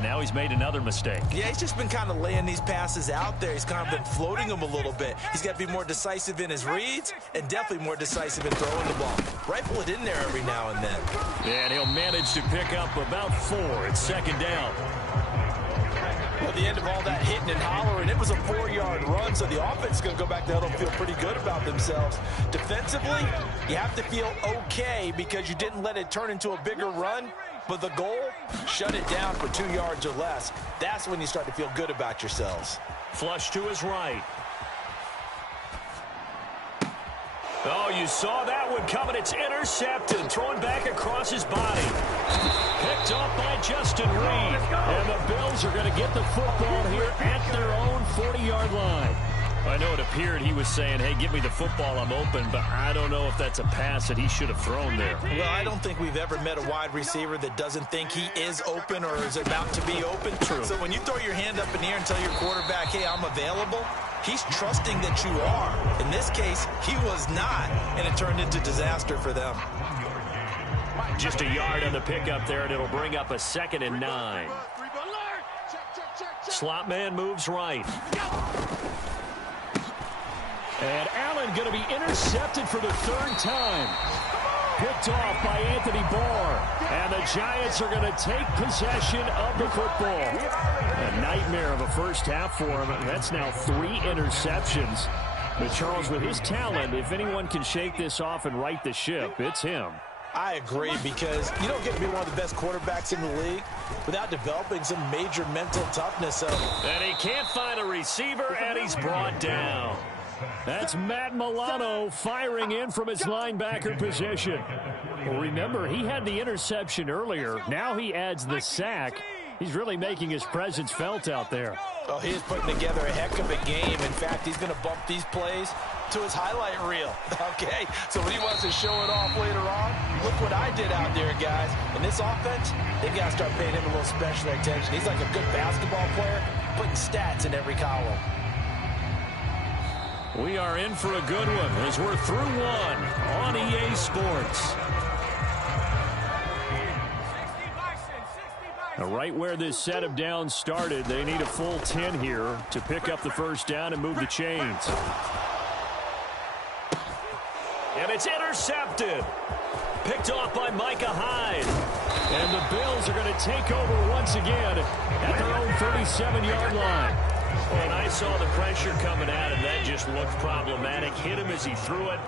Now he's made another mistake. Yeah, he's just been kind of laying these passes out there. He's kind of been floating them a little bit. He's got to be more decisive in his reads and definitely more decisive in throwing the ball. Rifle it in there every now and then. And he'll manage to pick up about 4. It's second down. Well, at the end of all that hitting and hollering, it was a 4-yard run, so the offense is going to go back to hell and feel pretty good about themselves. Defensively, you have to feel okay because you didn't let it turn into a bigger run. But the goal, shut it down for 2 yards or less. That's when you start to feel good about yourselves. Flush to his right. Oh, you saw that one coming. It's intercepted. Thrown back across his body. Picked off by Justin Reed. And the Bills are going to get the football here at their own 40-yard line. I know it appeared he was saying, hey, give me the football, I'm open, but I don't know if that's a pass that he should have thrown there. Well, I don't think we've ever met a wide receiver that doesn't think he is open or is about to be open. True. So when you throw your hand up in the air and tell your quarterback, hey, I'm available, he's trusting that you are. In this case, he was not, and it turned into disaster for them. Just a yard on the pickup there, and it'll bring up a 2nd and 9. Slot man moves right. And Allen going to be intercepted for the 3rd time. Picked off by Anthony Barr. And the Giants are going to take possession of the football. A nightmare of a first half for him. That's now 3 interceptions. But Charles, with his talent, if anyone can shake this off and right the ship, it's him. I agree, because you don't get to be one of the best quarterbacks in the league without developing some major mental toughness. And he can't find a receiver, and he's brought down. That's Matt Milano firing in from his linebacker position. Well, remember, he had the interception earlier. Now he adds the sack. He's really making his presence felt out there. Oh, he is putting together a heck of a game. In fact, he's going to bump these plays to his highlight reel. Okay, so when he wants to show it off later on, look what I did out there, guys. In this offense, they've got to start paying him a little special attention. He's like a good basketball player, putting stats in every column. We are in for a good one as we're through one on EA Sports. Now, right where this set of downs started, they need a full 10 here to pick up the first down and move the chains. And it's intercepted. Picked off by Micah Hyde. And the Bills are going to take over once again at their own 37-yard line. And I saw the pressure coming at him. That just looked problematic. Hit him as he threw it,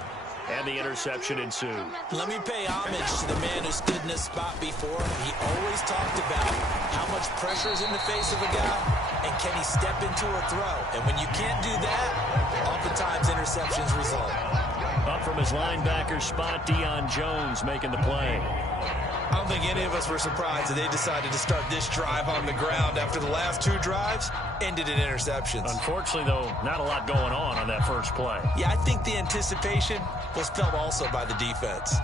and the interception ensued. Let me pay homage to the man who stood in this spot before. He always talked about how much pressure is in the face of a guy, and can he step into a throw. And when you can't do that, oftentimes interceptions result. Up from his linebacker spot, Deion Jones making the play. I don't think any of us were surprised that they decided to start this drive on the ground after the last 2 drives ended in interceptions. Unfortunately, though, not a lot going on that first play. Yeah, I think the anticipation was felt also by the defense.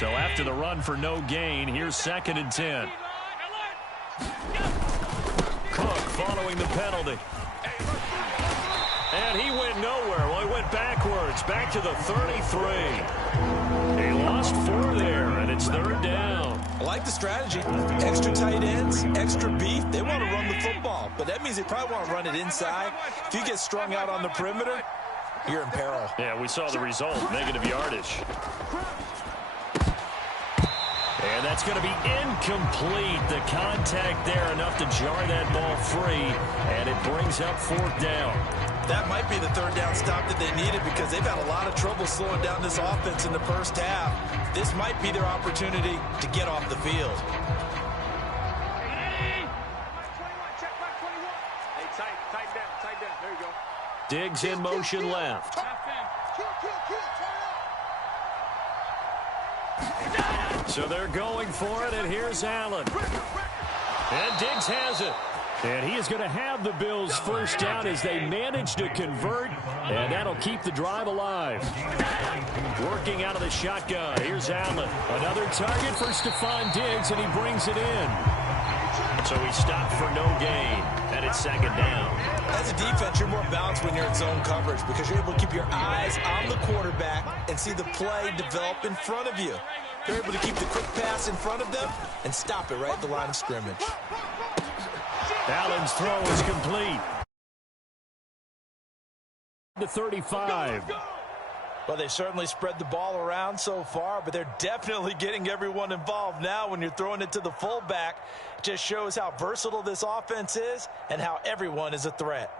So after the run for no gain, here's 2nd and 10. Cook following the penalty. And he went nowhere. Well, he went backwards, back to the 33. He lost 4 there, and it's 3rd down. I like the strategy. Extra tight ends, extra beef. They want to run the football, but that means they probably want to run it inside. If you get strung out on the perimeter, you're in peril. Yeah, we saw the result, negative yardage. And that's going to be incomplete. The contact there enough to jar that ball free, and it brings up 4th down. That might be the 3rd down stop that they needed because they've had a lot of trouble slowing down this offense in the first half. This might be their opportunity to get off the field. Diggs in motion left. So they're going for it, and here's Allen. And Diggs has it. And he is going to have the Bills' 1st down as they manage to convert, and that'll keep the drive alive. Working out of the shotgun. Here's Allen. Another target for Stephon Diggs, and he brings it in. So he stopped for no gain, and it's 2nd down. As a defense, you're more balanced when you're in zone coverage because you're able to keep your eyes on the quarterback and see the play develop in front of you. You're able to keep the quick pass in front of them and stop it right at the line of scrimmage. Allen's throw is complete. The 35. Well, they certainly spread the ball around so far, but they're definitely getting everyone involved now when you're throwing it to the fullback. It just shows how versatile this offense is and how everyone is a threat.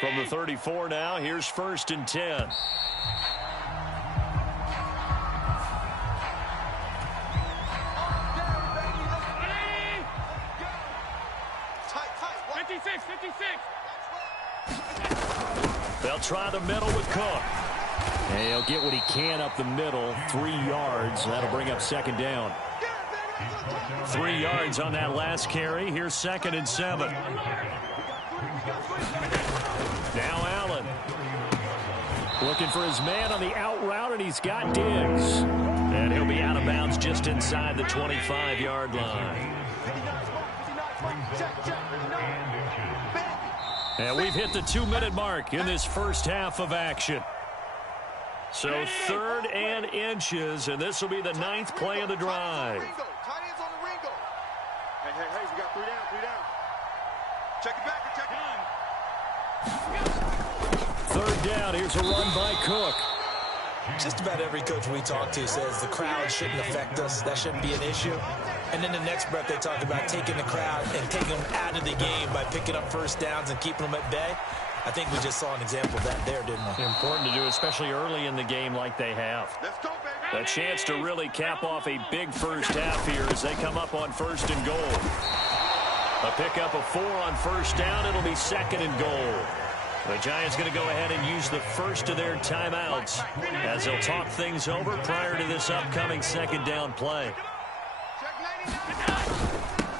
From the 34 now, here's 1st and 10. They'll try the middle with Cook. And he'll get what he can up the middle, 3 yards. That'll bring up 2nd down. 3 yards on that last carry. Here's 2nd and 7. Now Allen. Looking for his man on the out route, and he's got Diggs. And he'll be out of bounds just inside the 25-yard line. And we've hit the 2-minute mark in this first half of action. So 3rd and inches, and this will be the 9th play of the drive. Hey, we got 3 down, 3 down. Check it back, check it. 3rd down, here's a run by Cook. Just about every coach we talk to says the crowd shouldn't affect us. That shouldn't be an issue. And then the next breath they talk about taking the crowd and taking them out of the game by picking up 1st downs and keeping them at bay. I think we just saw an example of that there, didn't we? Important to do, especially early in the game like they have. Let's go, baby. A chance to really cap off a big first half here as they come up on 1st and goal. A pickup of 4 on 1st down. It'll be 2nd and goal. The Giants going to go ahead and use the first of their timeouts as they'll talk things over prior to this upcoming 2nd down play.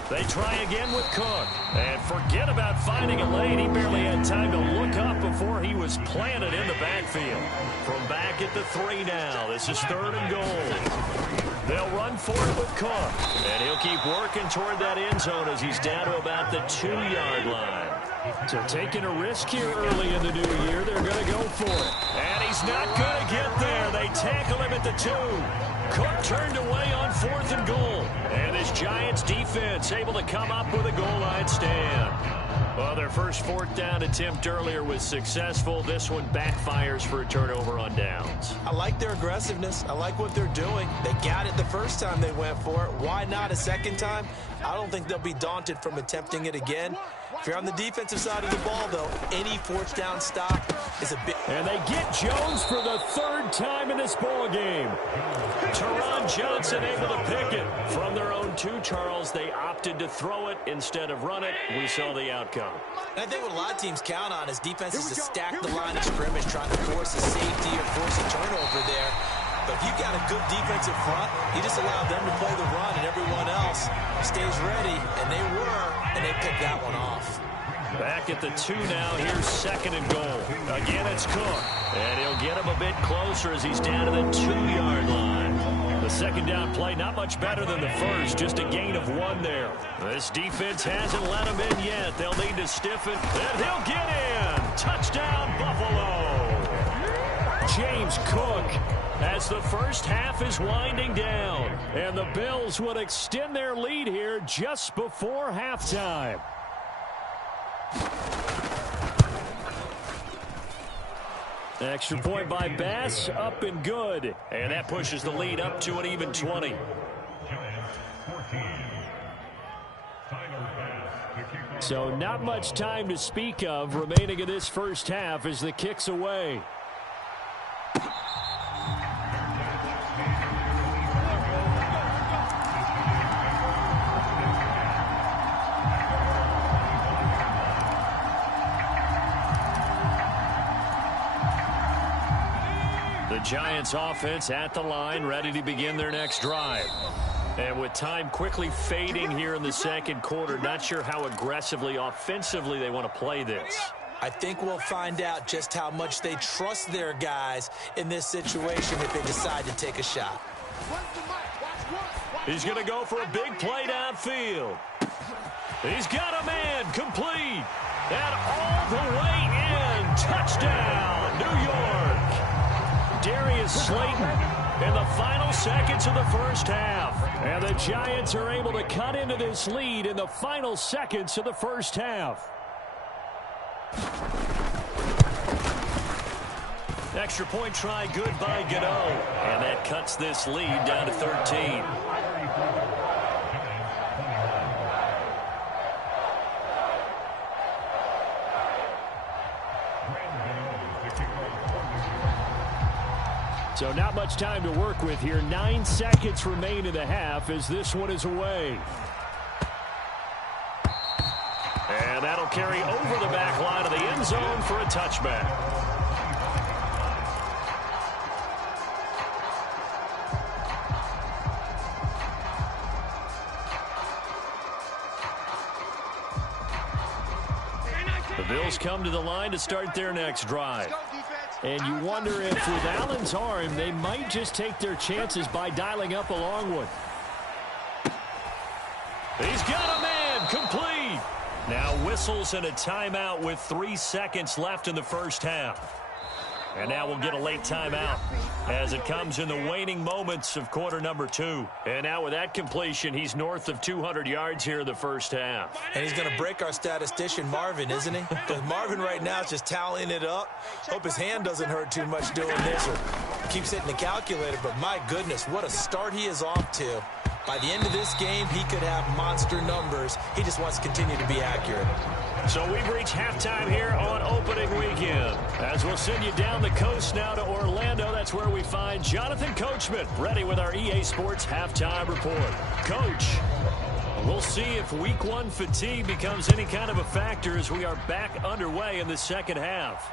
They try again with Cook. And forget about finding a lane. He barely had time to look up before he was planted in the backfield. From back at the 3 now. This is 3rd and goal. They'll run for it with Cook. And he'll keep working toward that end zone as he's down to about the 2-yard line. So taking a risk here early in the new year. They're going to go for it. And he's not going to get there. They tackle him at the 2. Cook turned away on 4th and goal. And this Giants defense able to come up with a goal line stand. Well, their first 4th down attempt earlier was successful. This one backfires for a turnover on downs. I like their aggressiveness. I like what they're doing. They got it the first time they went for it. Why not a second time? I don't think they'll be daunted from attempting it again. If you're on the defensive side of the ball, though, any fourth down stop is a big... And they get Jones for the third time in this ball game. Teron Johnson able to pick it. From their own 2, Charles, they opted to throw it instead of run it. We saw the outcome. And I think what a lot of teams count on is defenses to stack the line of scrimmage, trying to force a safety or force a turnover there. But if you've got a good defensive front, you just allow them to play the run, and everyone else stays ready, and they were, and they picked that one off. Back at the 2 now. Here's 2nd and goal. Again, it's Cook. And he'll get him a bit closer as he's down to the 2-yard line. The second down play, not much better than the first. Just a gain of 1 there. This defense hasn't let him in yet. They'll need to stiffen. And he'll get in. Touchdown, Buffalo. James Cook, as the first half is winding down. And the Bills would extend their lead here just before halftime. Extra point by Bass, up and good. And that pushes the lead up to an even 20. So not much time to speak of remaining in this first half as the kick's away. The Giants offense at the line, ready to begin their next drive. And with time quickly fading here in the second quarter, not sure how aggressively, offensively they want to play this. I think we'll find out just how much they trust their guys in this situation if they decide to take a shot. He's going to go for a big play downfield. He's got a man, complete. And all the way in. Touchdown, New York. Darius Slayton in the final seconds of the first half. And the Giants are able to cut into this lead in the final seconds of the first half. Extra point try good by Gano. And that cuts this lead down to 13. So not much time to work with here. 9 seconds remain in the half as this one is away. And that'll carry over the back line of the end zone for a touchback. The Bills come to the line to start their next drive. And you wonder if with Allen's arm, they might just take their chances by dialing up a long one. He's got a man, complete. Now whistles and a timeout with 3 seconds left in the first half. And now we'll get a late timeout as it comes in the waning moments of quarter number 2. And now with that completion, he's north of 200 yards here in the first half. And he's going to break our statistician, Marvin, isn't he? Because Marvin right now is just tallying it up. Hope his hand doesn't hurt too much doing this or keeps hitting the calculator. But my goodness, what a start he is off to. By the end of this game, he could have monster numbers. He just wants to continue to be accurate. So we've reached halftime here on opening weekend. As we'll send you down the coast now to Orlando, that's where we find Jonathan Coachman, ready with our EA Sports halftime report. Coach, we'll see if week 1 fatigue becomes any kind of a factor as we are back underway in the second half.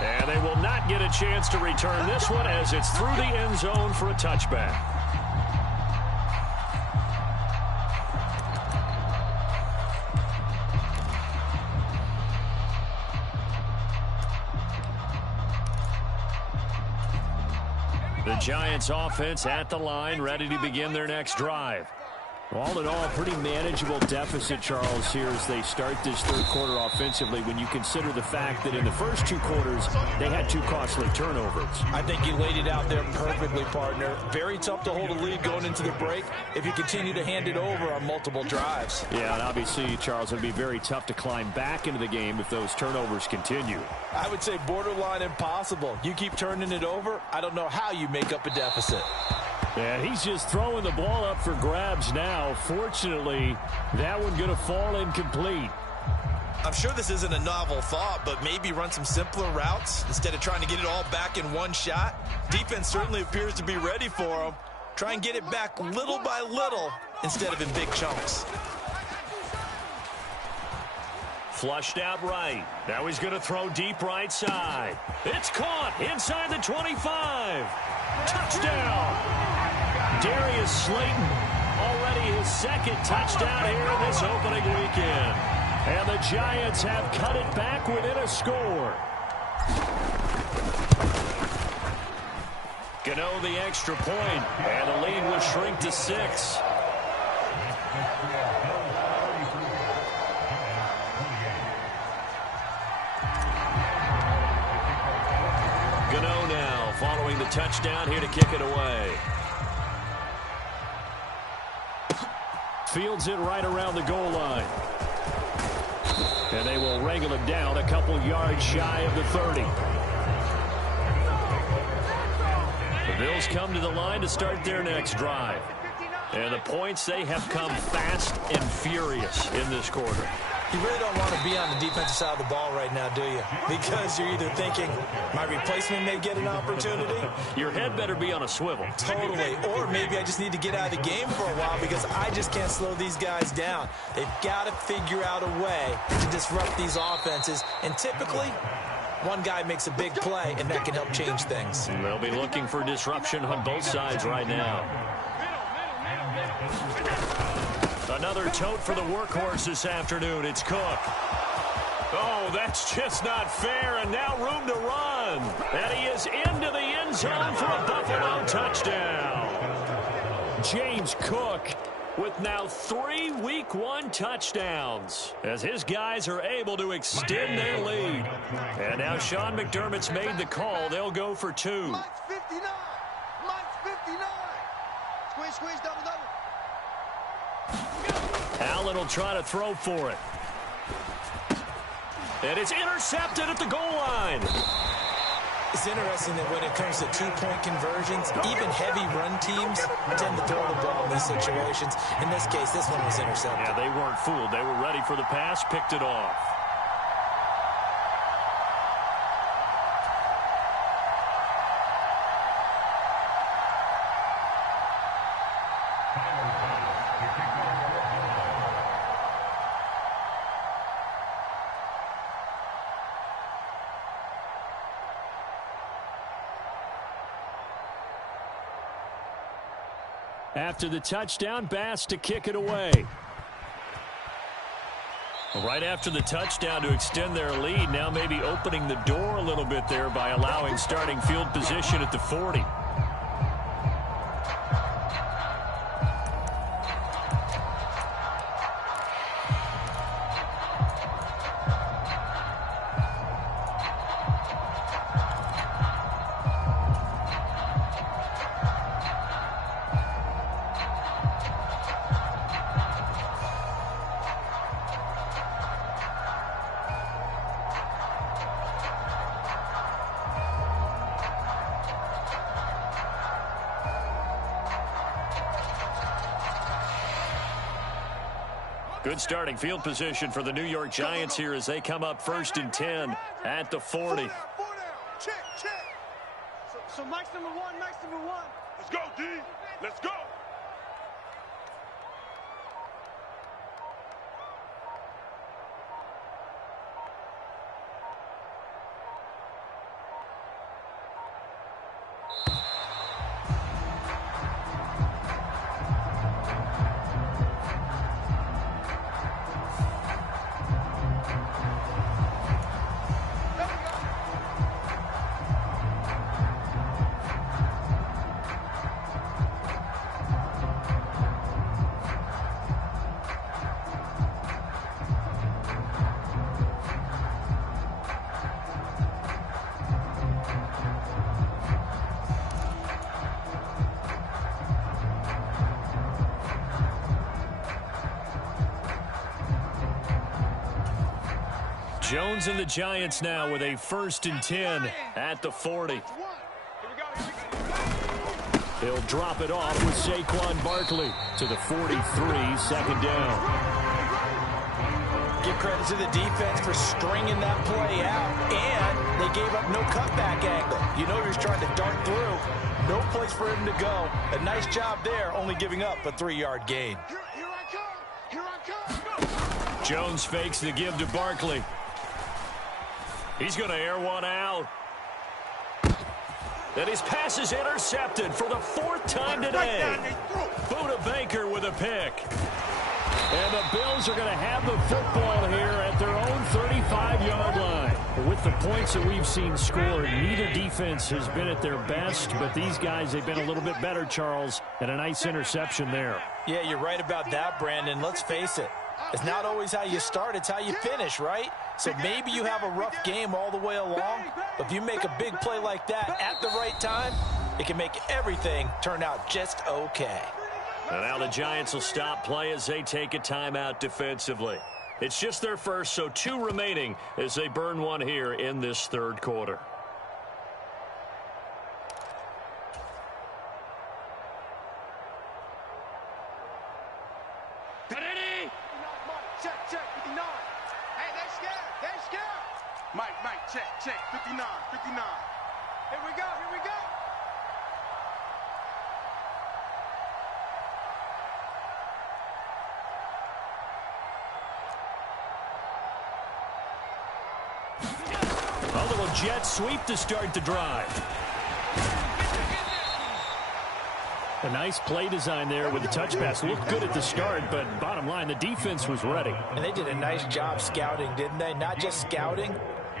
And they will not get a chance to return this one as it's through the end zone for a touchback. The Giants offense at the line, ready to begin their next drive. All in all, a pretty manageable deficit, Charles, here as they start this third quarter offensively when you consider the fact that in the first 2 quarters, they had 2 costly turnovers. I think you laid it out there perfectly, partner. Very tough to hold a lead going into the break if you continue to hand it over on multiple drives. Yeah, and obviously, Charles, it would be very tough to climb back into the game if those turnovers continue. I would say borderline impossible. You keep turning it over, I don't know how you make up a deficit. And he's just throwing the ball up for grabs now. Fortunately, that one going to fall incomplete. I'm sure this isn't a novel thought, but maybe run some simpler routes instead of trying to get it all back in one shot. Defense certainly appears to be ready for him. Try and get it back little by little instead of in big chunks. Flushed out right. Now he's going to throw deep right side. It's caught inside the 25. Touchdown. Darius Slayton, already his second touchdown here in this opening weekend. And the Giants have cut it back within a score. Gano the extra point, and the lead will shrink to 6. Gano now following the touchdown here to kick it away. Fields it right around the goal line. And they will wrangle it down a couple yards shy of the 30. The Bills come to the line to start their next drive. And the points, they have come fast and furious in this quarter. You really don't want to be on the defensive side of the ball right now, do you? Because you're either thinking, my replacement may get an opportunity. Your head better be on a swivel. Totally. Or maybe I just need to get out of the game for a while because I just can't slow these guys down. They've got to figure out a way to disrupt these offenses. And typically, one guy makes a big play, and that can help change things. They'll be looking for disruption on both sides right now. Another tote for the workhorse this afternoon. It's Cook. Oh, that's just not fair, and now room to run. And he is into the end zone for a Buffalo touchdown. James Cook with now 3 Week 1 touchdowns as his guys are able to extend their lead. And now Sean McDermott's made the call. They'll go for 2. Mike's 59. Mike's 59. Squeeze, squeeze, double, double. Allen will try to throw for it. And it's intercepted at the goal line. It's interesting that when it comes to two-point conversions, even heavy run teams tend to throw the ball in these situations. In this case, this one was intercepted. Yeah, they weren't fooled. They were ready for the pass, picked it off. After the touchdown, Bass to kick it away. Right after the touchdown to extend their lead, now maybe opening the door a little bit there by allowing starting field position at the 40. Good starting field position for the New York Giants here as they come up 1st and 10 at the 40. 4 down. Check, check. So Mike's number 1, Mike's number 1. Let's go, D. Let's go. Jones and the Giants now with a 1st and 10 at the 40. He'll drop it off with Saquon Barkley to the 43, 2nd down. Give credit to the defense for stringing that play out, and they gave up no cutback angle. You know you're trying to dart through. No place for him to go. A nice job there, only giving up a 3-yard gain. Here I come. Here I come. Jones fakes the give to Barkley. He's going to air one out. And his pass is intercepted for the 4th time today. Buda Baker with a pick. And the Bills are going to have the football here at their own 35-yard line. With the points that we've seen scored, neither defense has been at their best, but these guys, they've been a little bit better, Charles, and a nice interception there. Yeah, you're right about that, Brandon. Let's face it. It's not always how you start, it's how you finish, right? So maybe you have a rough game all the way along, but if you make a big play like that at the right time, it can make everything turn out just okay. And now the Giants will stop play as they take a timeout defensively. It's just their first, so 2 remaining as they burn one here in this 3rd quarter. Check, 59. Hey, they scared. Mike, check, 59. Here we go. A little jet sweep to start the drive. A nice play design there with the touch pass. Looked good at the start, but bottom line, the defense was ready. And they did a nice job scouting, didn't they? Not just scouting,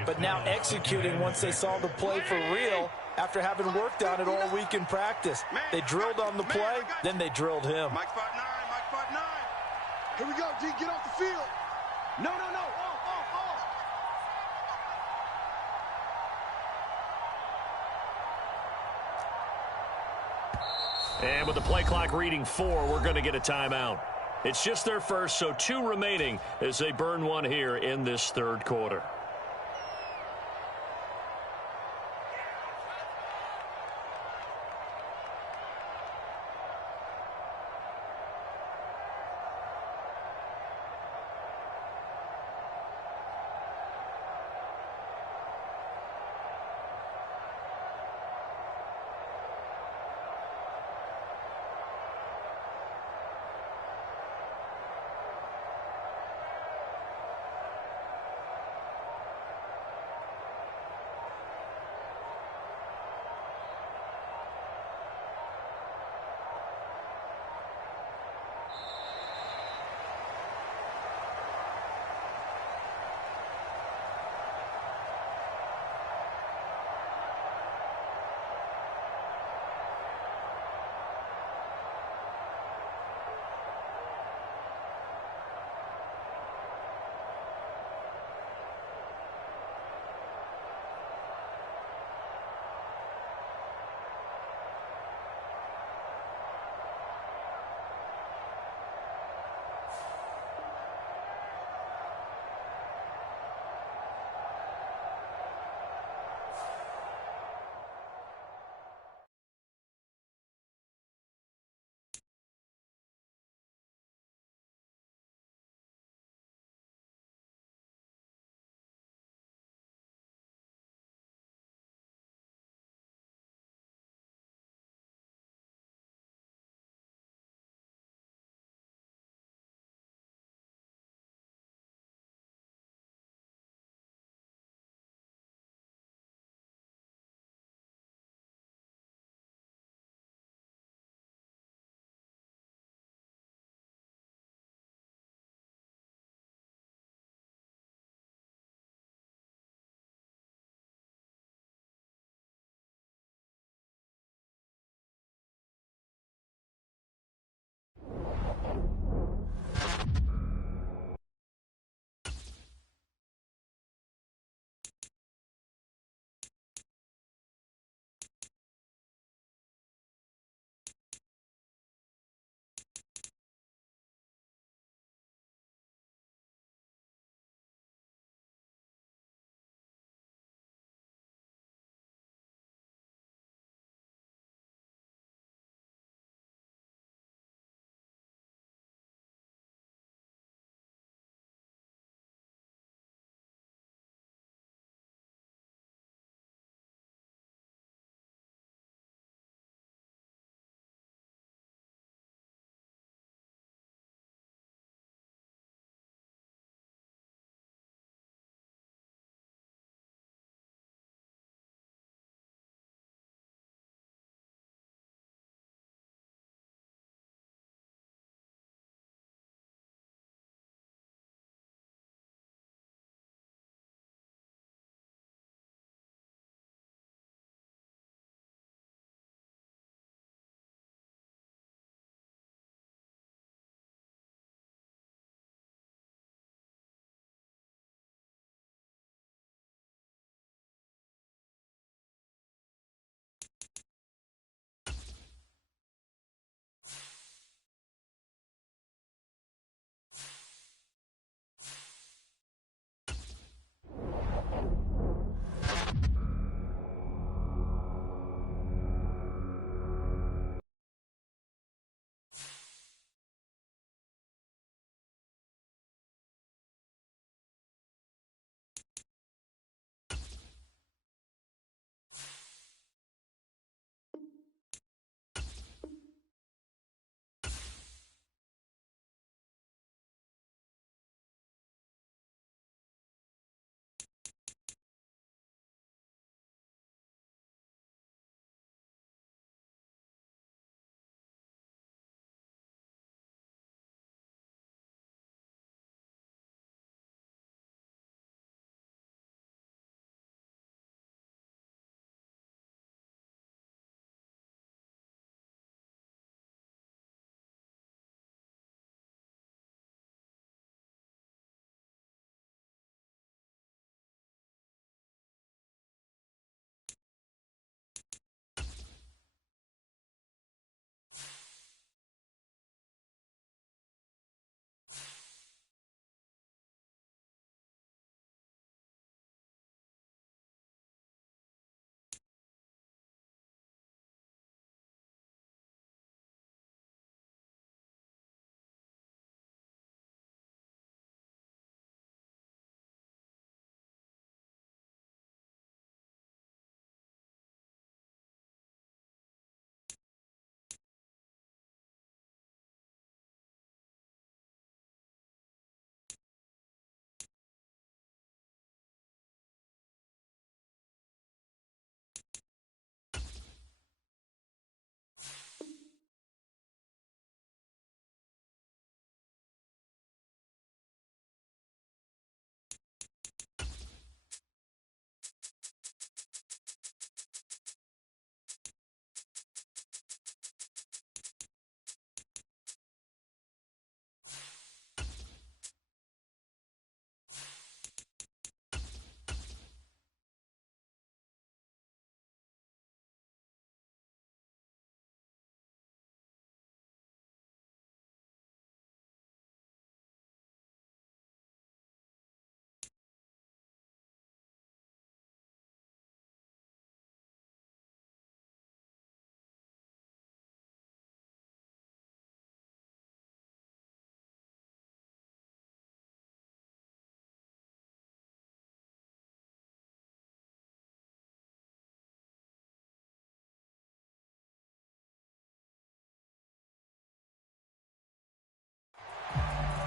but now executing once they saw the play for real after having worked on it all week in practice. They drilled on the play, then they drilled him. Mike 5'9". Here we go, D, get off the field. No. Off. And with the play clock reading 4, we're going to get a timeout. It's just their first, so 2 remaining as they burn one here in this 3rd quarter.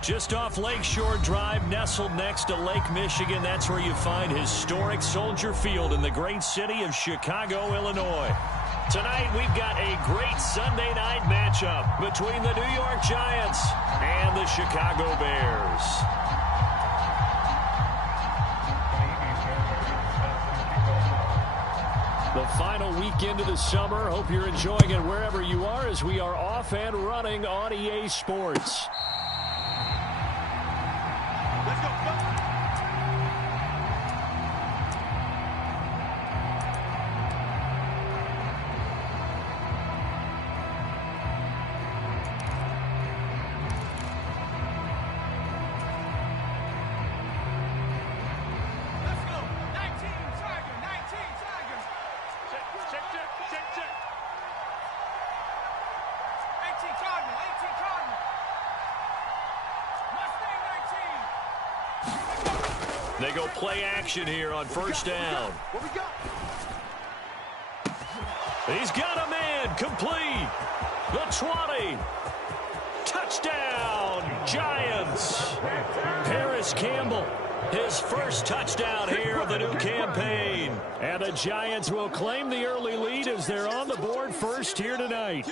Just off Lakeshore Drive, nestled next to Lake Michigan. That's where you find historic Soldier Field in the great city of Chicago, Illinois. Tonight, we've got a great Sunday night matchup between the New York Giants and the Chicago Bears. The final weekend of the summer. Hope you're enjoying it wherever you are as we are off and running on EA Sports. Let's go. They go play action here on first down. What we got? He's got a man complete. The 20. Touchdown, Giants. Paris Campbell, his first touchdown here of the new campaign. And the Giants will claim the early lead as they're on the board first here tonight.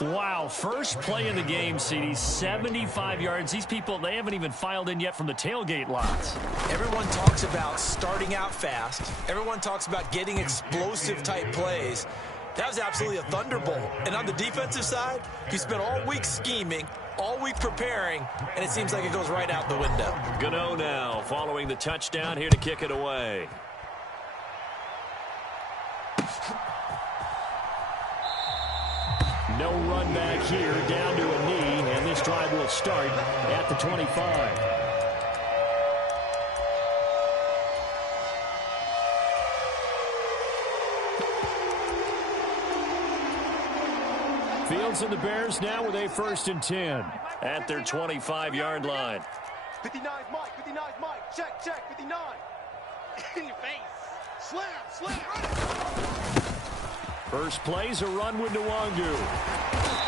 Wow, first play in the game, CD, 75 yards. These people, they haven't even filed in yet from the tailgate lots. Everyone talks about starting out fast. Everyone talks about getting explosive-type plays. That was absolutely a thunderbolt. And on the defensive side, you spent all week scheming, all week preparing, and it seems like it goes right out the window. Gano now following the touchdown here to kick it away. No run back here, down to a knee, and this drive will start at the 25. Fields and the Bears now with a 1st and 10 at their 25-yard line. 59's Mike, 59's Mike. Check, 59. In your face. Slam. First play's a run with Nwangu.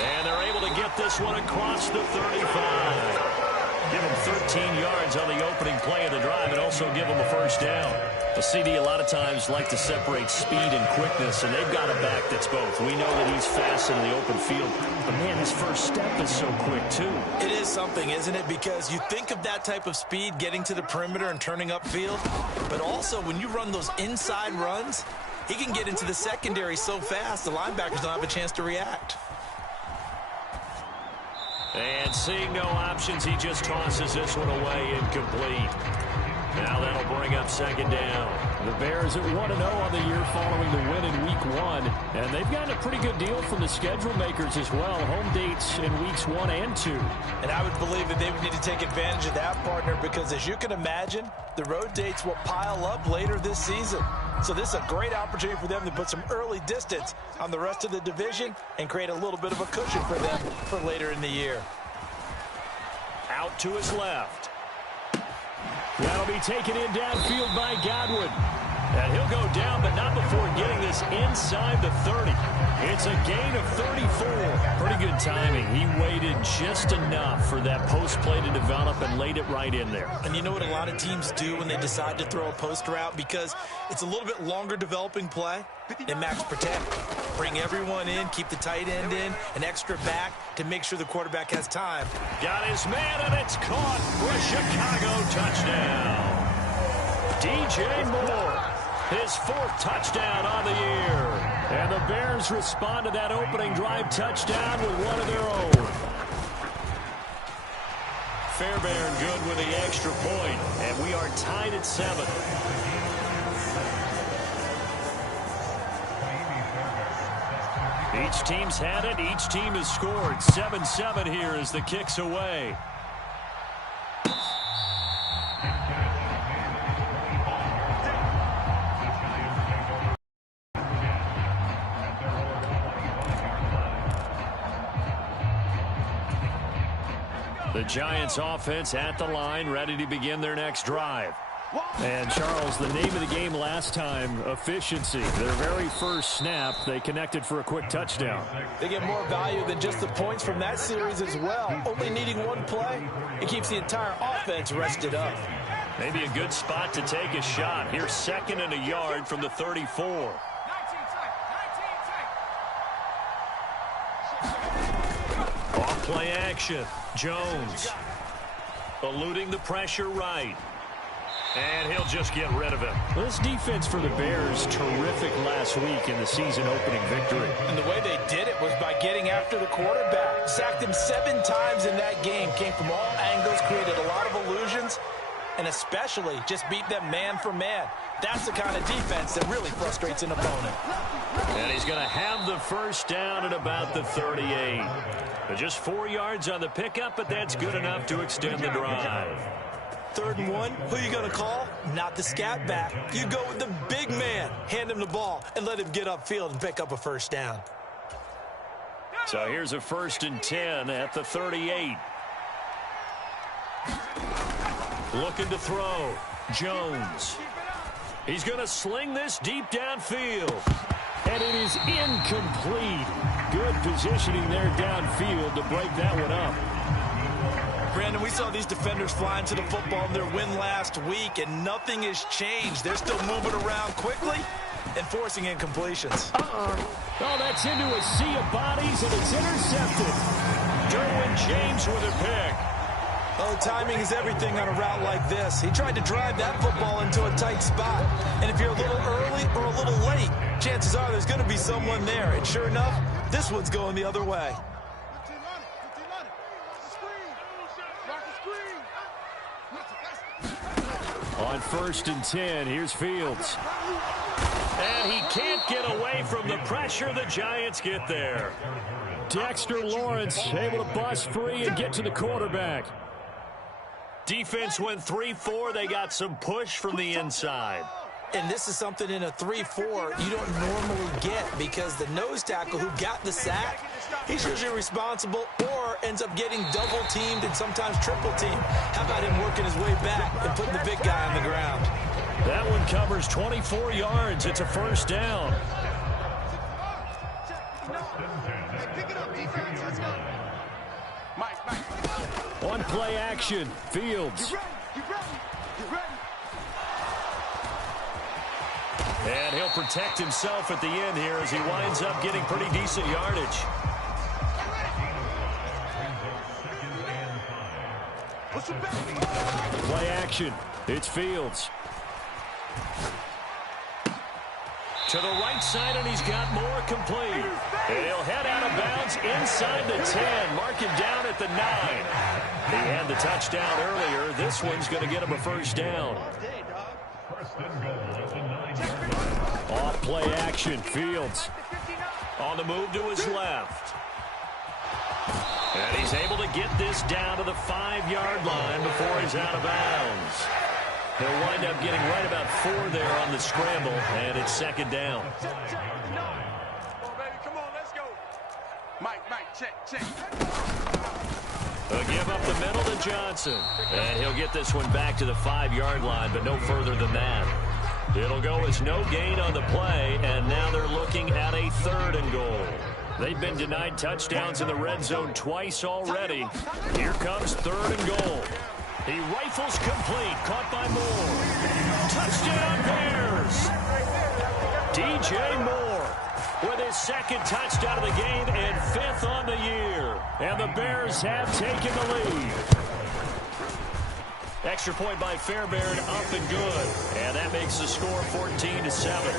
And they're able to get this one across the 35. Give them 13 yards on the opening play of the drive and also give them a first down. The CD a lot of times like to separate speed and quickness, and they've got a back that's both. We know that he's fast in the open field, but man, his first step is so quick too. It is something, isn't it? Because you think of that type of speed getting to the perimeter and turning upfield, but also when you run those inside runs, he can get into the secondary so fast the linebackers don't have a chance to react. And seeing no options, he just tosses this one away, incomplete. Now that'll bring up 2nd down. The Bears at 1-0 on the year following the win in Week 1. And they've gotten a pretty good deal from the schedule makers as well. Home dates in Weeks 1 and 2. And I would believe that they would need to take advantage of that, partner, because as you can imagine, the road dates will pile up later this season. So this is a great opportunity for them to put some early distance on the rest of the division and create a little bit of a cushion for them for later in the year. Out to his left. That'll be taken in downfield by Godwin. And he'll go down, but not before getting this inside the 30. It's a gain of 34. Pretty good timing. He waited just enough for that post play to develop and laid it right in there. And you know what a lot of teams do when they decide to throw a post route? Because it's a little bit longer developing play. They max protect. Bring everyone in, keep the tight end in, an extra back to make sure the quarterback has time. Got his man, and it's caught for a Chicago touchdown. DJ Moore, his 4th touchdown on the year. And the Bears respond to that opening drive touchdown with one of their own. Fairbairn good with the extra point, and we are tied at 7. Each team's had it. Each team has scored. 7-7 here as the kick's away. The Giants offense at the line, ready to begin their next drive. And, Charles, the name of the game last time, efficiency. Their very first snap, they connected for a quick touchdown. They get more value than just the points from that series as well. Only needing one play, it keeps the entire offense rested up. Maybe a good spot to take a shot. Here's 2nd and a yard from the 34. Off play action. Jones eluding the pressure right. And he'll just get rid of it. This defense for the Bears, terrific last week in the season opening victory. And the way they did it was by getting after the quarterback. Sacked him 7 times in that game. Came from all angles, created a lot of illusions, and especially just beat them man for man. That's the kind of defense that really frustrates an opponent. And he's going to have the first down at about the 38. Just 4 yards on the pickup, but that's good enough to extend the drive. 3rd and 1, who you going to call? Not the scat back. You go with the big man. Hand him the ball and let him get upfield and pick up a first down. So here's a 1st and 10 at the 38. Looking to throw. Jones. He's going to sling this deep downfield. And it is incomplete. Good positioning there downfield to break that one up. Brandon, we saw these defenders flying to the football in their win last week, and nothing has changed. They're still moving around quickly and forcing incompletions. Oh, that's into a sea of bodies, and it's intercepted. Derwin James with a pick. Oh, timing is everything on a route like this. He tried to drive that football into a tight spot. And if you're a little early or a little late, chances are there's going to be someone there. And sure enough, this one's going the other way. On 1st and 10, here's Fields. And he can't get away from the pressure. The Giants get there. Dexter Lawrence able to bust free and get to the quarterback. Defense went 3-4. They got some push from the inside. And this is something in a 3-4 you don't normally get, because the nose tackle who got the sack, he's usually responsible or ends up getting double teamed and sometimes triple teamed. How about him working his way back and putting the big guy on the ground? That one covers 24 yards. It's a first down. One play action. Fields. And he'll protect himself at the end here as he winds up getting pretty decent yardage. Play action. It's Fields. To the right side, and he's got more complete. And he'll head out of bounds inside the 10. Mark him down at the 9. He had the touchdown earlier. This one's going to get him a first down. Off play action. Fields on the move to his left. And he's able to get this down to the 5-yard line before he's out of bounds. He'll wind up getting right about 4 there on the scramble, and it's 2nd down. Come on, let's go. Mike, check. A give up the middle to Johnson. And he'll get this one back to the 5-yard line, but no further than that. It'll go as no gain on the play, and now they're looking at a 3rd and goal. They've been denied touchdowns in the red zone twice already. Here comes 3rd and goal. He rifles complete, caught by Moore. Touchdown Bears! DJ Moore with his 2nd touchdown of the game and 5th on the year. And the Bears have taken the lead. Extra point by Fairbairn, up and good. And that makes the score 14-7.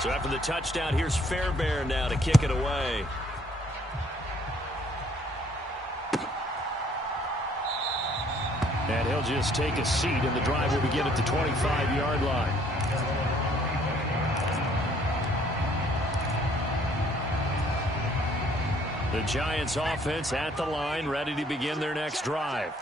So after the touchdown, here's Fairbairn now to kick it away. And he'll just take a seat, and the drive will begin at the 25-yard line. The Giants offense at the line, ready to begin their next drive.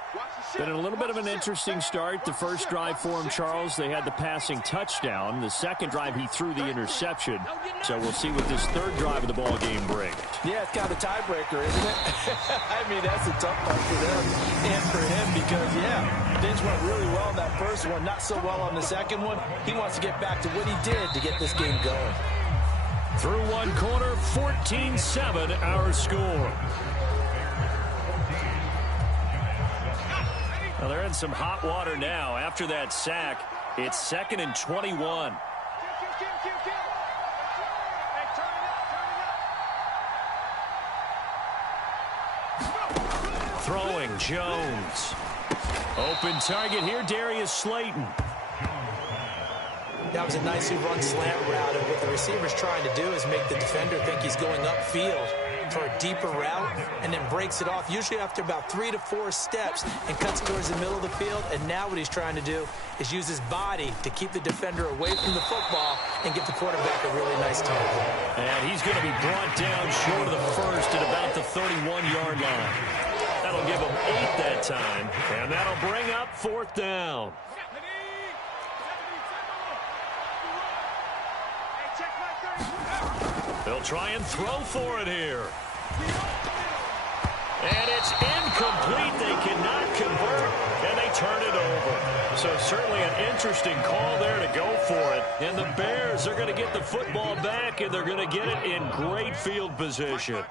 Been a little bit of an interesting start. The first drive for him, Charles, they had the passing touchdown. The second drive, he threw the interception. So we'll see what this third drive of the ball game brings. Yeah, it's kind of a tiebreaker, isn't it? I mean, that's a tough part for them and for him because, yeah, things went really well in that first one, not so well on the second one. He wants to get back to what he did to get this game going. Through one quarter, 14-7 our score. Well, they're in some hot water now. After that sack, it's 2nd and 21. Throwing, Jones. Open target here, Darius Slayton. That was a nicely run slant route, and what the receiver's trying to do is make the defender think he's going upfield for a deeper route, and then breaks it off, usually after about 3 to 4 steps, and cuts towards the middle of the field. And now what he's trying to do is use his body to keep the defender away from the football and give the quarterback a really nice target. And he's going to be brought down short of the first at about the 31-yard line. That'll give him 8 that time, and that'll bring up 4th down. They'll try and throw for it here. And it's incomplete. They cannot convert, and they turn it over. So certainly an interesting call there to go for it. And the Bears are going to get the football back, and they're going to get it in great field position.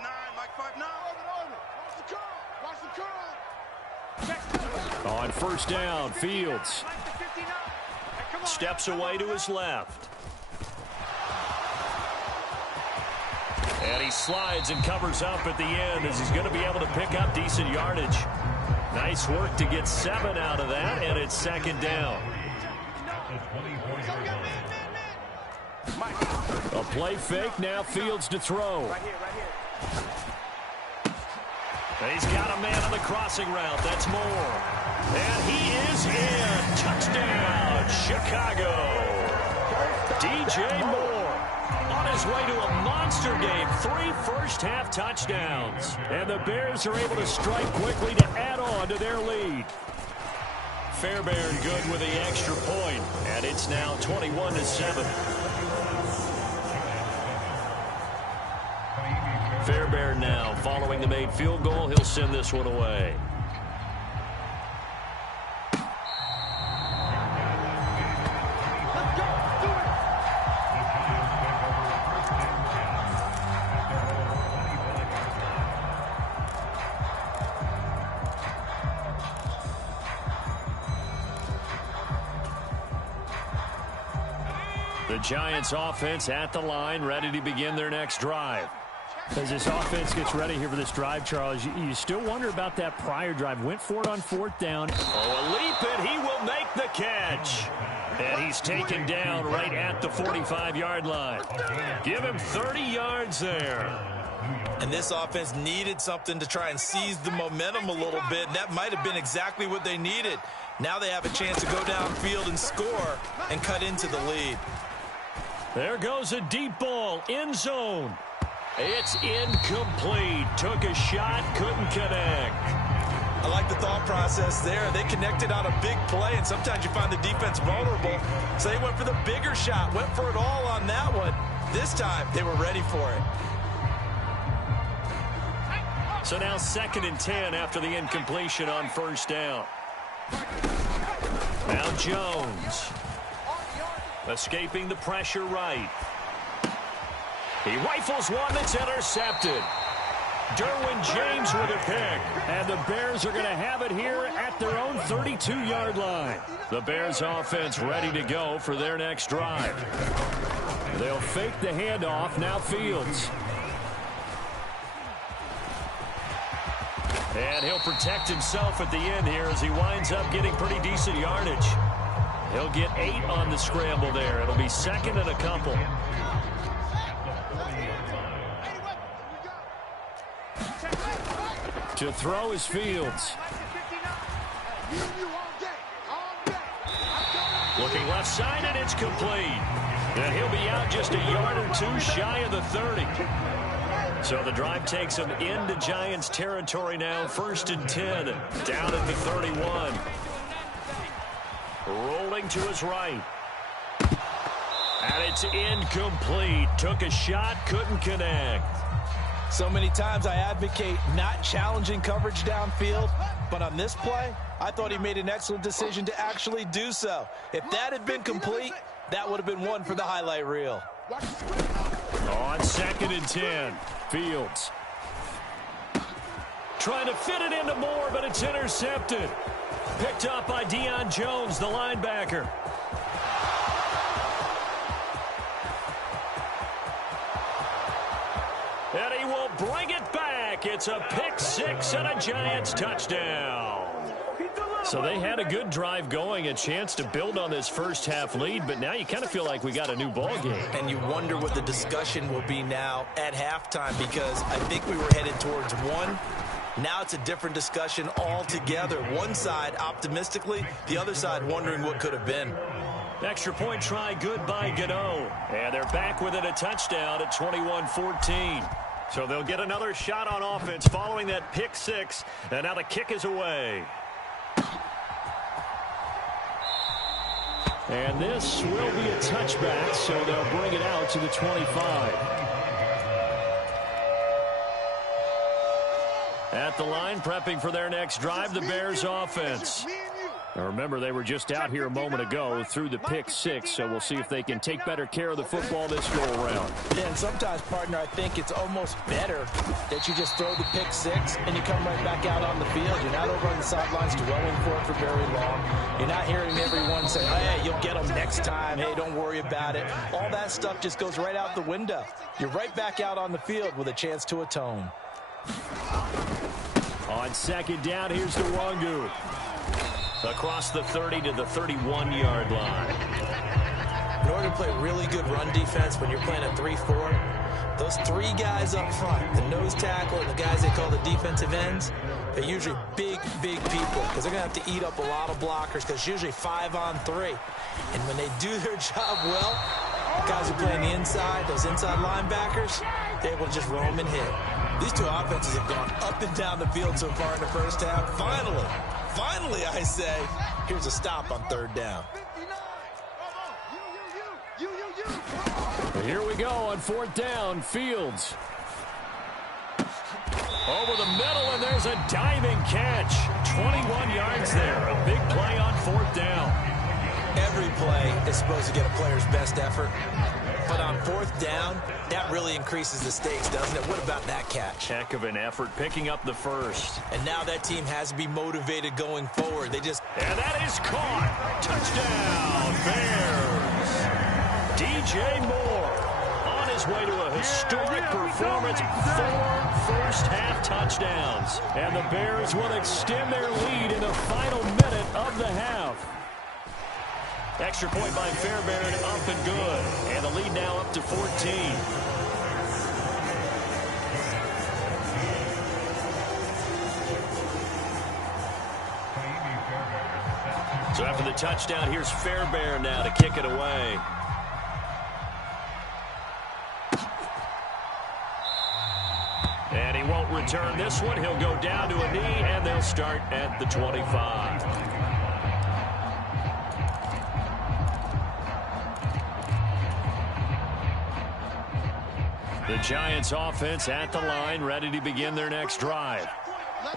On first down, Fields steps away to his left. And he slides and covers up at the end as he's going to be able to pick up decent yardage. Nice work to get 7 out of that, and it's 2nd down. A play fake, now Fields to throw. And he's got a man on the crossing route. That's Moore. And he is in. Touchdown, Chicago. DJ Moore. On his way to a monster game, 3 first-half touchdowns. And the Bears are able to strike quickly to add on to their lead. Fairbairn good with the extra point, and it's now 21-7. Fairbairn now following the made field goal. He'll send this one away. The Giants offense at the line, ready to begin their next drive. As this offense gets ready here for this drive, Charles, you still wonder about that prior drive. Went for it on 4th down. Oh, a leap, and he will make the catch. And he's taken down right at the 45-yard line. Give him 30 yards there. And this offense needed something to try and seize the momentum a little bit. That might have been exactly what they needed. Now they have a chance to go downfield and score and cut into the lead. There goes a deep ball, end zone. It's incomplete. Took a shot, couldn't connect. I like the thought process there. They connected on a big play, and sometimes you find the defense vulnerable. So they went for the bigger shot, went for it all on that one. This time, they were ready for it. So now 2nd and 10 after the incompletion on first down. Now Jones. Escaping the pressure right. He rifles one that's intercepted. Derwin James with a pick. And the Bears are going to have it here at their own 32-yard line. The Bears offense ready to go for their next drive. They'll fake the handoff. Now Fields. And he'll protect himself at the end here as he winds up getting pretty decent yardage. He'll get 8 on the scramble there. It'll be 2nd and a couple. To throw is Fields. Looking left side, and it's complete. And he'll be out just a yard or two shy of the 30. So the drive takes them into Giants territory now. 1st and 10, down at the 31. Rolling to his right. And it's incomplete. Took a shot, couldn't connect. So many times I advocate not challenging coverage downfield, but on this play, I thought he made an excellent decision to actually do so. If that had been complete, that would have been one for the highlight reel. On 2nd and 10, Fields. Trying to fit it into Moore, but it's intercepted. Picked up by Deion Jones, the linebacker. And he will bring it back. It's a pick six and a Giants touchdown. So they had a good drive going, a chance to build on this first half lead, but now you kind of feel like we got a new ball game. And you wonder what the discussion will be now at halftime, because I think we were headed towards one. Now it's a different discussion altogether. One side optimistically, the other side wondering what could have been. Extra point try good by Gano. And they're back within a touchdown at 21-14. So they'll get another shot on offense following that pick six. And now the kick is away. And this will be a touchback, so they'll bring it out to the 25. At the line, prepping for their next drive, the Bears offense. Now remember, they were just out here a moment ago through the pick six, so we'll see if they can take better care of the football this go-around. Yeah, and sometimes, partner, I think it's almost better that you just throw the pick six and you come right back out on the field. You're not over on the sidelines dwelling for it for very long. You're not hearing everyone say, hey, you'll get them next time. Hey, don't worry about it. All that stuff just goes right out the window. You're right back out on the field with a chance to atone. On 2nd down, here's Nwangu. Across the 30 to the 31-yard line. In order to play really good run defense when you're playing a 3-4, those three guys up front, the nose tackle and the guys they call the defensive ends, they're usually big people because they're going to have to eat up a lot of blockers because it's usually 5-on-3. And when they do their job well, the guys who play on the inside, those inside linebackers, they're able to just roam and hit. These two offenses have gone up and down the field so far in the first half. Finally, I say, here's a stop on 3rd down. Here we go on 4th down. Fields. Over the middle, and there's a diving catch. 21 yards there. A big play on 4th down. Every play is supposed to get a player's best effort. But on 4th down, that really increases the stakes, doesn't it? What about that catch? Heck of an effort, picking up the first. And now that team has to be motivated going forward. And that is caught. Touchdown, Bears. DJ Moore on his way to a historic performance. 4 first-half touchdowns. And the Bears will extend their lead in the final minute of the half. Extra point by Fairbairn, up and good. And the lead now up to 14. So after the touchdown, here's Fairbairn now to kick it away. And he won't return this one. He'll go down to a knee, and they'll start at the 25. The Giants offense at the line, ready to begin their next drive.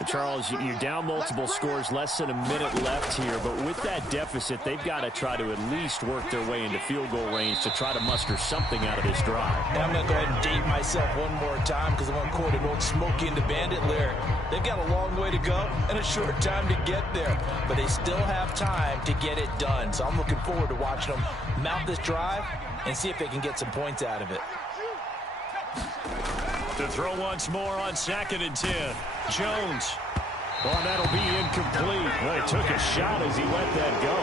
Charles, you're down multiple scores, less than a minute left here, but with that deficit, they've got to try to at least work their way into field goal range to try to muster something out of this drive. And I'm going to go ahead and date myself one more time because I want to quote an old Smokey and the Bandit lyric. They've got a long way to go and a short time to get there, but they still have time to get it done. So I'm looking forward to watching them mount this drive and see if they can get some points out of it. To throw once more on 2nd and 10. Jones. Well, that'll be incomplete. Well, he took a shot as he let that go.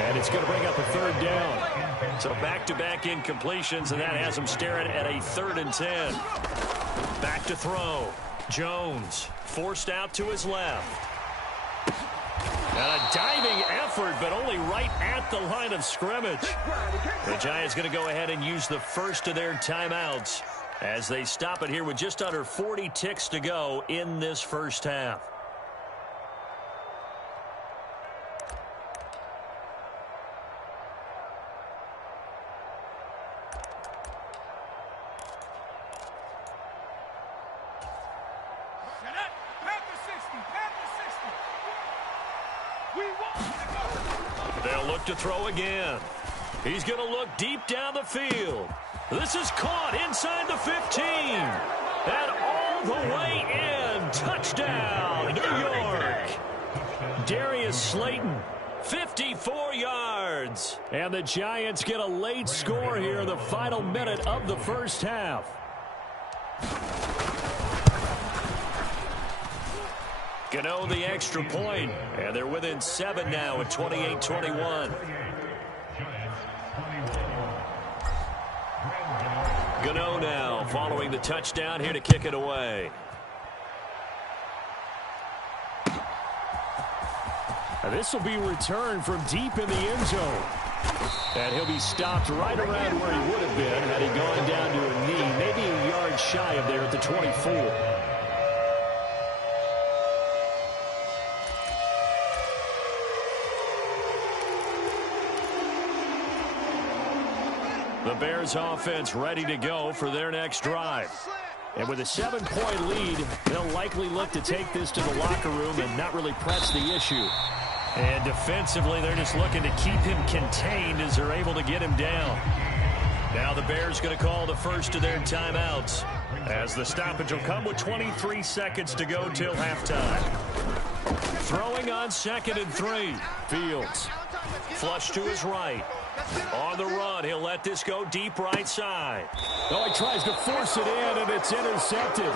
And it's going to bring up a 3rd down. So back-to-back incompletions, and that has him staring at a 3rd and 10. Back to throw. Jones forced out to his left. And a diving effort, but only right at the line of scrimmage. The Giants going to go ahead and use the first of their timeouts as they stop it here with just under 40 ticks to go in this first half. They'll look to throw again. He's going to look deep down the field. This is caught inside the 15. And all the way in. Touchdown, New York. Darius Slayton, 54 yards. And the Giants get a late score here in the final minute of the first half. Gano the extra point, and they're within 7 now at 28-21. Gano now following the touchdown here to kick it away. This will be returned from deep in the end zone. And he'll be stopped right around where he would have been had he gone down to a knee, maybe a yard shy of there at the 24. The Bears offense ready to go for their next drive. And with a 7-point lead, they'll likely look to take this to the locker room and not really press the issue. And defensively, they're just looking to keep him contained as they're able to get him down. Now the Bears going to call the first of their timeouts, as the stoppage will come with 23 seconds to go till halftime. Throwing on 2nd and 3. Fields. Flush to his right. On the run, he'll let this go deep right side. Oh, he tries to force it in, and it's intercepted.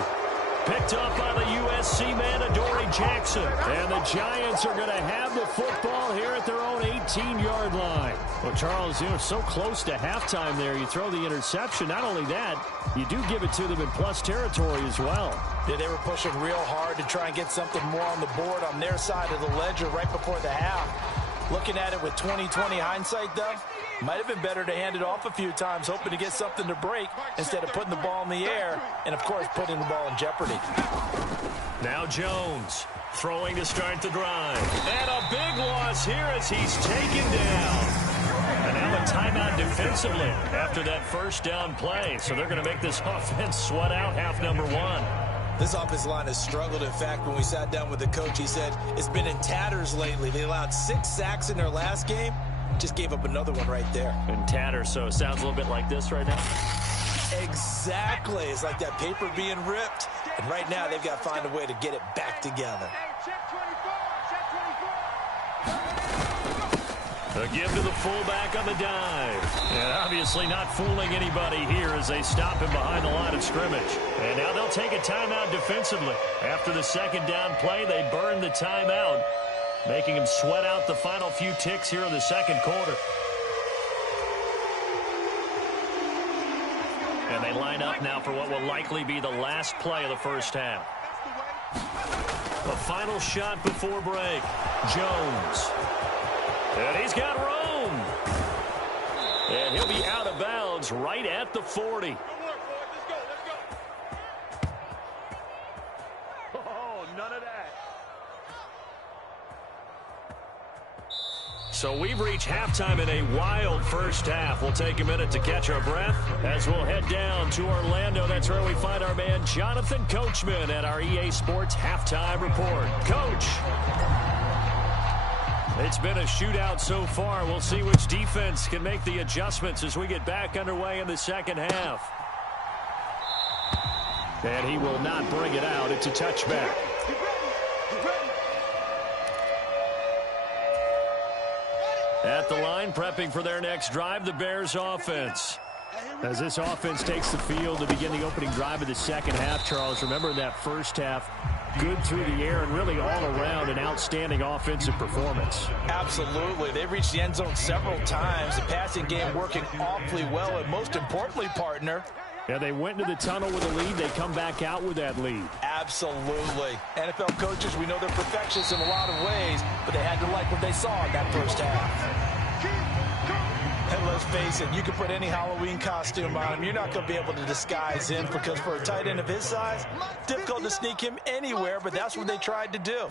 Picked up by the USC man, Adoree Jackson. And the Giants are going to have the football here at their own 18-yard line. Well, Charles, so close to halftime there. You throw the interception. Not only that, you do give it to them in plus territory as well. Yeah, they were pushing real hard to try and get something more on the board on their side of the ledger right before the half. Looking at it with 20/20 hindsight, though, might have been better to hand it off a few times, hoping to get something to break instead of putting the ball in the air and, of course, putting the ball in jeopardy. Now Jones throwing to start the drive. And a big loss here as he's taken down. And now a timeout defensively after that first down play. So they're going to make this offense sweat out half number 1. This offensive line has struggled. In fact, when we sat down with the coach, he said it's been in tatters lately. They allowed 6 sacks in their last game. Just gave up another one right there. In tatters, so it sounds a little bit like this right now. Exactly. It's like that paper being ripped. And right now, they've got to find a way to get it back together. A give to the fullback on the dive. And obviously not fooling anybody here as they stop him behind the line of scrimmage. And now they'll take a timeout defensively. After the second down play, they burn the timeout, making him sweat out the final few ticks here in the second quarter. And they line up now for what will likely be the last play of the first half. A final shot before break. Jones. And he's got room. And he'll be out of bounds right at the 40. Oh, none of that. So we've reached halftime in a wild first half. We'll take a minute to catch our breath as we'll head down to Orlando. That's where we find our man Jonathan Coachman at our EA Sports Halftime Report. Coach. It's been a shootout so far. We'll see which defense can make the adjustments as we get back underway in the second half. And he will not bring it out. It's a touchback. At the line, prepping for their next drive, the Bears offense. As this offense takes the field to begin the opening drive of the second half, Charles, remember that first half, good through the air and really all around an outstanding offensive performance. Absolutely. They reached the end zone several times. The passing game working awfully well, and most importantly, partner, yeah, they went into the tunnel with a lead. They come back out with that lead. Absolutely. NFL coaches, we know they're perfectionists in a lot of ways, but they had to like what they saw in that first half. And let's face it, you can put any Halloween costume on him. You're not going to be able to disguise him because for a tight end of his size, difficult to sneak him anywhere, but that's what they tried to do.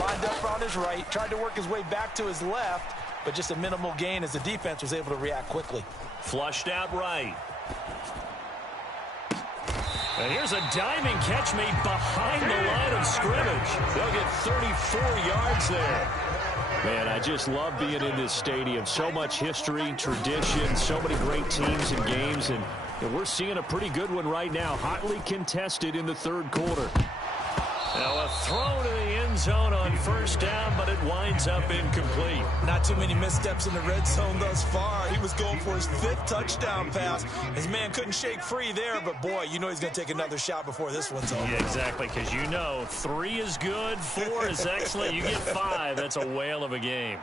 Lined up on his right, tried to work his way back to his left, but just a minimal gain as the defense was able to react quickly. Flushed out right. And here's a diving catch made behind the line of scrimmage. They'll get 34 yards there. Man, I just love being in this stadium. So much history, tradition, so many great teams and games, and we're seeing a pretty good one right now, hotly contested in the third quarter. Now a throw to the end zone on first down, but it winds up incomplete. Not too many missteps in the red zone thus far. He was going for his 5th touchdown pass. His man couldn't shake free there, but boy, you know he's going to take another shot before this one's over. Yeah, exactly, because you know 3 is good, 4 is excellent. You get 5, that's a whale of a game.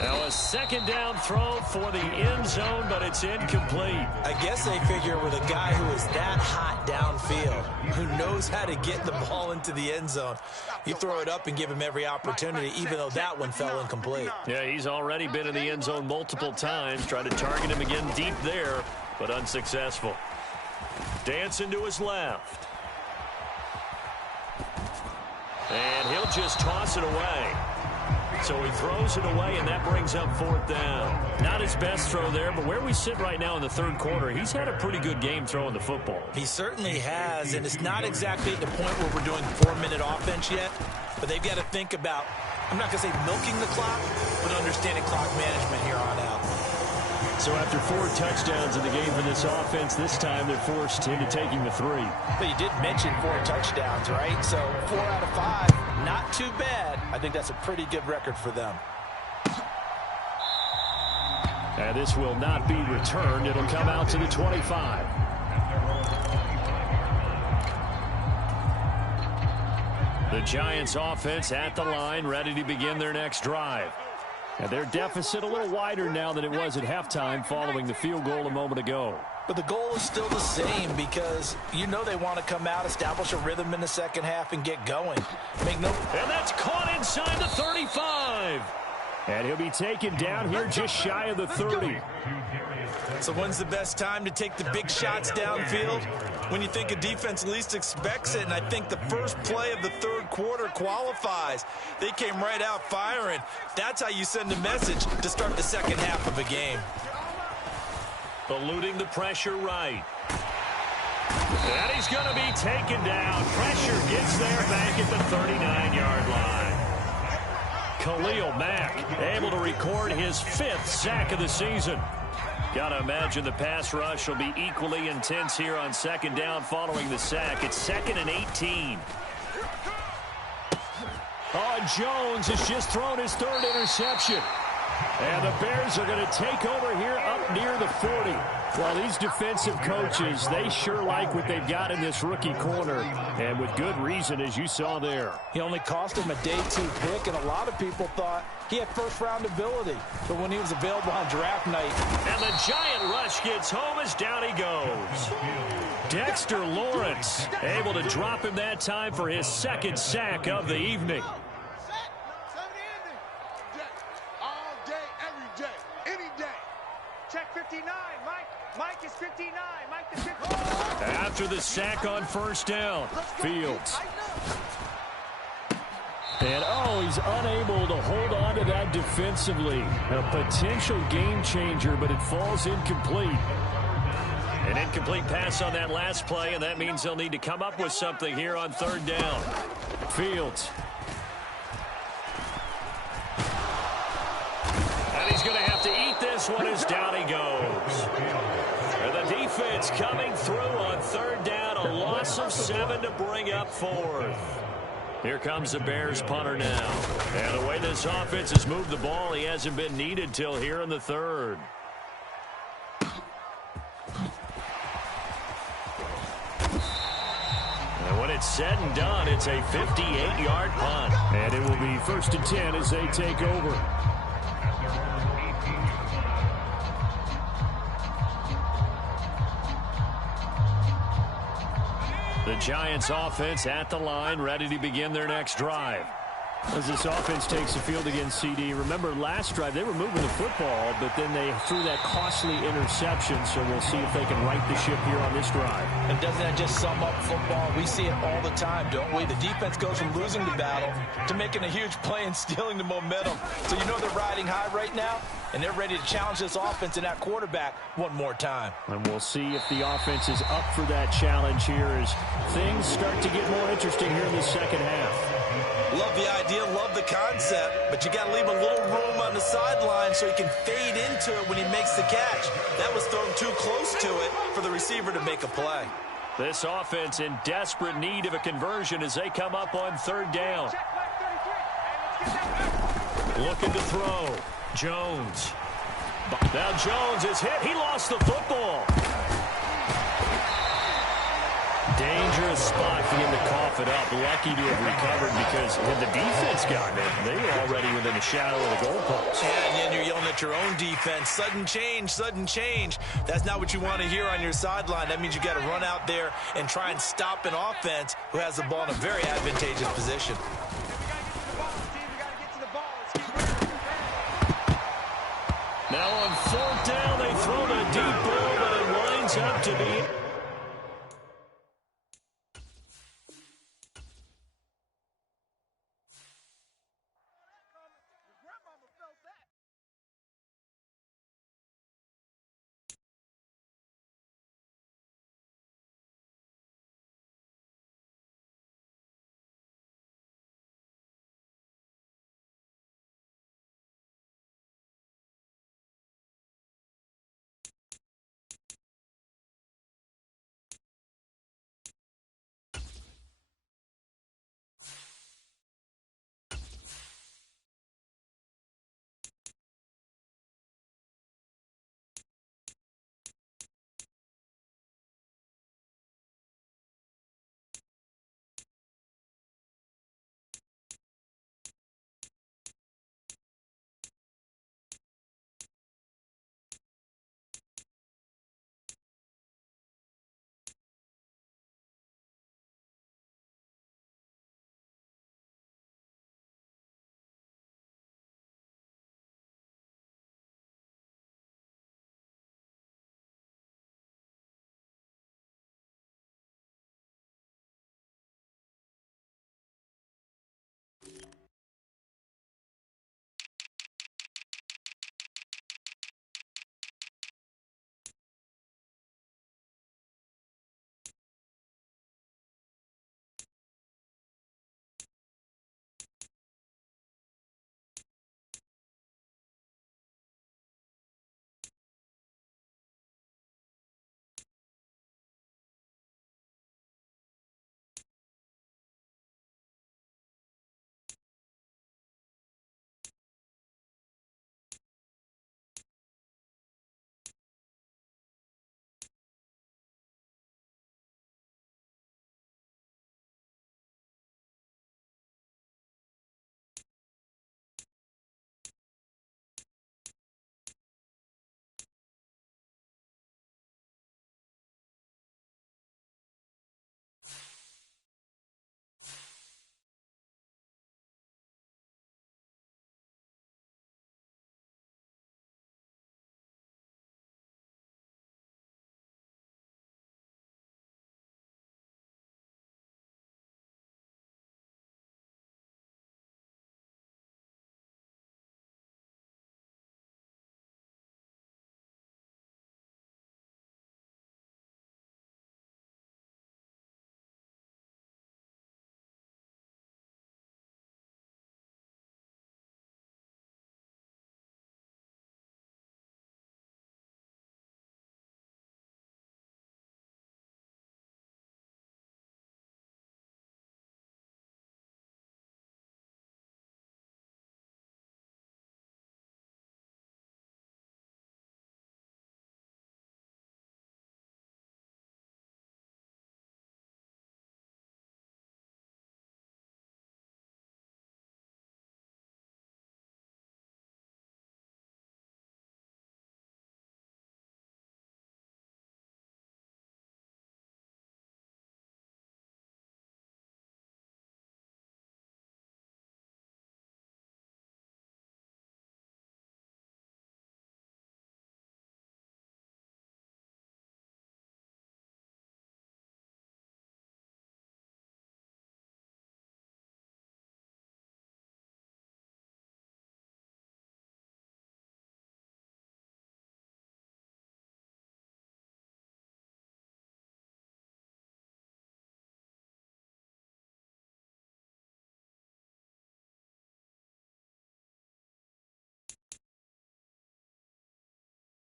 Now a second down throw for the end zone, but it's incomplete. I guess they figure with a guy who is that hot downfield, who knows how to get the ball into the end zone, you throw it up and give him every opportunity, even though that one fell incomplete. Yeah, he's already been in the end zone multiple times. Tried to target him again deep there, but unsuccessful. Dancing to his left. And he'll just toss it away. So he throws it away, and that brings up 4th down. Not his best throw there, but where we sit right now in the third quarter, he's had a pretty good game throwing the football. He certainly has, and it's not exactly at the point where we're doing 4-minute offense yet, but they've got to think about, I'm not going to say milking the clock, but understanding clock management here on out. So after 4 touchdowns in the game for this offense, this time they're forced into taking the 3. But you did mention 4 touchdowns, right? So 4 out of 5, not too bad. I think that's a pretty good record for them. And this will not be returned. It'll come out to the 25. The Giants offense at the line, ready to begin their next drive. And their deficit a little wider now than it was at halftime following the field goal a moment ago. But the goal is still the same because you know they want to come out, establish a rhythm in the second half, and get going. And that's caught inside the 35. And he'll be taken down here just shy of the 30. So when's the best time to take the big shots downfield? When you think a defense least expects it, and I think the first play of the third quarter qualifies. They came right out firing. That's how you send a message to start the second half of a game. Eluding the pressure right. And he's going to be taken down. Pressure gets there back at the 39-yard line. Khalil Mack able to record his 5th sack of the season. Got to imagine the pass rush will be equally intense here on second down following the sack. It's 2nd and 18. Oh, and Jones has just thrown his 3rd interception. And the Bears are going to take over here up near the 40. Well, these defensive coaches, they sure like what they've got in this rookie corner. And with good reason, as you saw there. He only cost him a day 2 pick, and a lot of people thought he had first-round ability. But when he was available on draft night. And the giant rush gets home as down he goes. Dexter Lawrence able to drop him that time for his 2nd sack of the evening. Check 59, Mike. Mike is 59. Mike is 59. After the sack on first down, Fields. And, oh, he's unable to hold on to that defensively. A potential game changer, but it falls incomplete. An incomplete pass on that last play, and that means they'll need to come up with something here on 3rd down. Fields. And he's going to have to eat this one as down he goes. And the defense coming through on 3rd down, a loss of 7 to bring up 4th. Here comes the Bears punter now. And the way this offense has moved the ball, he hasn't been needed till here in the 3rd. And when it's said and done, it's a 58-yard punt. And it will be 1st and 10 as they take over. The Giants offense at the line, ready to begin their next drive. As this offense takes the field against CD, remember last drive they were moving the football, but then they threw that costly interception, so we'll see if they can right the ship here on this drive. And doesn't that just sum up football? We see it all the time, don't we? The defense goes from losing the battle to making a huge play and stealing the momentum. So you know they're riding high right now, and they're ready to challenge this offense and that quarterback one more time. And we'll see if the offense is up for that challenge here as things start to get more interesting here in the second half. Love the idea, love the concept, but you got to leave a little room on the sideline so he can fade into it when he makes the catch. That was thrown too close to it for the receiver to make a play. This offense in desperate need of a conversion as they come up on third down. Looking to throw. Jones. Now Jones is hit. He lost the football. Dangerous spot for him to cough it up. Lucky to have recovered because had the defense gotten it, they were already within a shadow of the goalpost. Yeah, and then you're yelling at your own defense. Sudden change, sudden change. That's not what you want to hear on your sideline. That means you got to run out there and try and stop an offense who has the ball in a very advantageous position. Now on fourth down, they throw the deep ball, but it winds up to be